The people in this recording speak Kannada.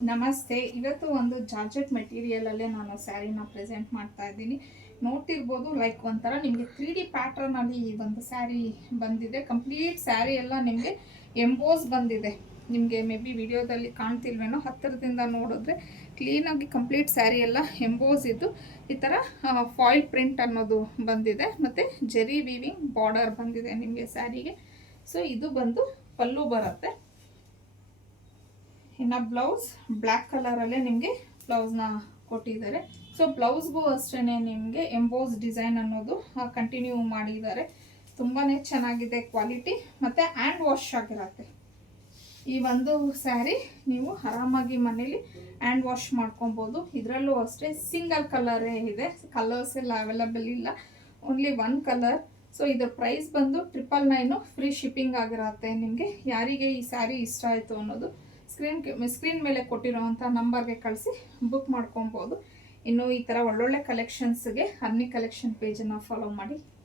ನಮಸ್ತೆ. ಇವತ್ತು ಒಂದು ಜಾರ್ಜೆಟ್ ಮೆಟೀರಿಯಲಲ್ಲೇ ನಾನು ಸ್ಯಾರಿನ ಪ್ರೆಸೆಂಟ್ ಮಾಡ್ತಾ ಇದ್ದೀನಿ. ನೋಡ್ತಿರ್ಬೋದು, ಲೈಕ್ ಒಂಥರ ನಿಮಗೆ 3D ಪ್ಯಾಟ್ರನಲ್ಲಿ ಈ ಒಂದು ಸ್ಯಾರಿ ಬಂದಿದೆ. ಕಂಪ್ಲೀಟ್ ಸ್ಯಾರಿ ಎಲ್ಲ ನಿಮಗೆ ಎಂಬೋಸ್ ಬಂದಿದೆ. ನಿಮಗೆ ಮೇ ಬಿ ವಿಡಿಯೋದಲ್ಲಿ ಕಾಣ್ತಿಲ್ವೇನೋ, ಹತ್ತಿರದಿಂದ ನೋಡಿದ್ರೆ ಕ್ಲೀನಾಗಿ ಕಂಪ್ಲೀಟ್ ಸ್ಯಾರಿ ಎಲ್ಲ ಎಂಬೋಸ್ ಇದ್ದು ಈ ಥರ ಫಾಯಿಲ್ ಪ್ರಿಂಟ್ ಅನ್ನೋದು ಬಂದಿದೆ. ಮತ್ತು ಜೆರಿ ವೀವಿಂಗ್ ಬಾರ್ಡರ್ ಬಂದಿದೆ ನಿಮಗೆ ಸ್ಯಾರಿಗೆ. ಸೊ ಇದು ಬಂದು ಪಲ್ಲು ಬರುತ್ತೆ. ಇನ್ನು ಬ್ಲೌಸ್ ಬ್ಲ್ಯಾಕ್ ಕಲರಲ್ಲೇ ನಿಮಗೆ ಬ್ಲೌಸ್ನ ಕೊಟ್ಟಿದ್ದಾರೆ. ಸೊ ಬ್ಲೌಸ್ಗೂ ಅಷ್ಟೇ ನಿಮಗೆ ಎಂಬೋಸ್ ಡಿಸೈನ್ ಅನ್ನೋದು ಕಂಟಿನ್ಯೂ ಮಾಡಿದ್ದಾರೆ. ತುಂಬಾ ಚೆನ್ನಾಗಿದೆ ಕ್ವಾಲಿಟಿ, ಮತ್ತು ಹ್ಯಾಂಡ್ ವಾಶ್ ಆಗಿರುತ್ತೆ. ಈ ಒಂದು ಸ್ಯಾರಿ ನೀವು ಆರಾಮಾಗಿ ಮನೇಲಿ ಹ್ಯಾಂಡ್ ವಾಶ್ ಮಾಡ್ಕೊಬೋದು. ಇದರಲ್ಲೂ ಅಷ್ಟೇ ಸಿಂಗಲ್ ಕಲರೇ ಇದೆ, ಕಲರ್ಸ್ ಎಲ್ಲ ಅವೈಲಬಲ್ ಇಲ್ಲ, ಓನ್ಲಿ ಒನ್ ಕಲರ್. ಸೊ ಇದರ ಪ್ರೈಸ್ ಬಂದು 999, ಫ್ರೀ ಶಿಪ್ಪಿಂಗ್ ಆಗಿರುತ್ತೆ. ನಿಮಗೆ ಯಾರಿಗೆ ಈ ಸ್ಯಾರಿ ಇಷ್ಟ ಆಯಿತು ಅನ್ನೋದು ಸ್ಕ್ರೀನ್ ಮೇಲೆ ಕೊಟ್ಟಿರೋವಂಥ ನಂಬರ್ಗೆ ಕಳಿಸಿ ಬುಕ್ ಮಾಡ್ಕೊಬೋದು. ಇನ್ನು ಈ ಥರ ಒಳ್ಳೊಳ್ಳೆ ಕಲೆಕ್ಷನ್ಸ್ಗೆ ಅನ್ನಿ ಕಲೆಕ್ಷನ್ ಪೇಜನ್ನು ಫಾಲೋ ಮಾಡಿ.